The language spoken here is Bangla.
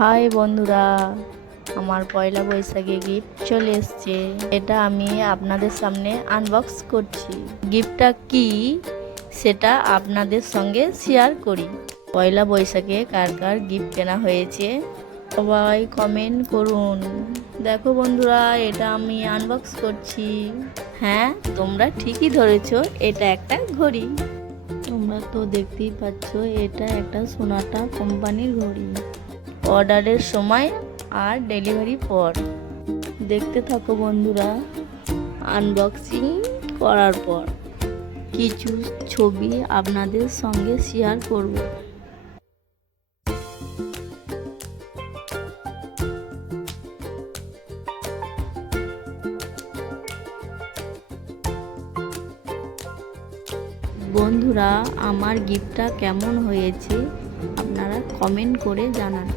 হাই বন্ধুরা, আমার পয়লা বৈশাখে গিফট চলে এসছে। এটা আমি আপনাদের সামনে আনবক্স করছি। গিফটটা কি সেটা আপনাদের সঙ্গে শেয়ার করি। পয়লা বৈশাখে কার কার গিফট কেনা হয়েছে সবাই কমেন্ট করুন। দেখো বন্ধুরা, এটা আমি আনবক্স করছি। হ্যাঁ, তোমরা ঠিকই ধরেছো, এটা একটা ঘড়ি। তোমরা তো দেখতেই পাচ্ছ, এটা একটা সোনাটা কোম্পানির ঘড়ি। অর্ডারের সময় আর ডেলিভারি পর। দেখতে থাকো বন্ধুরা। আনবক্সিং করার পর কিছু ছবি আপনাদের সঙ্গে শেয়ার করব। বন্ধুরা, আমার গিফটটা কেমন হয়েছে আপনারা কমেন্ট করে জানান।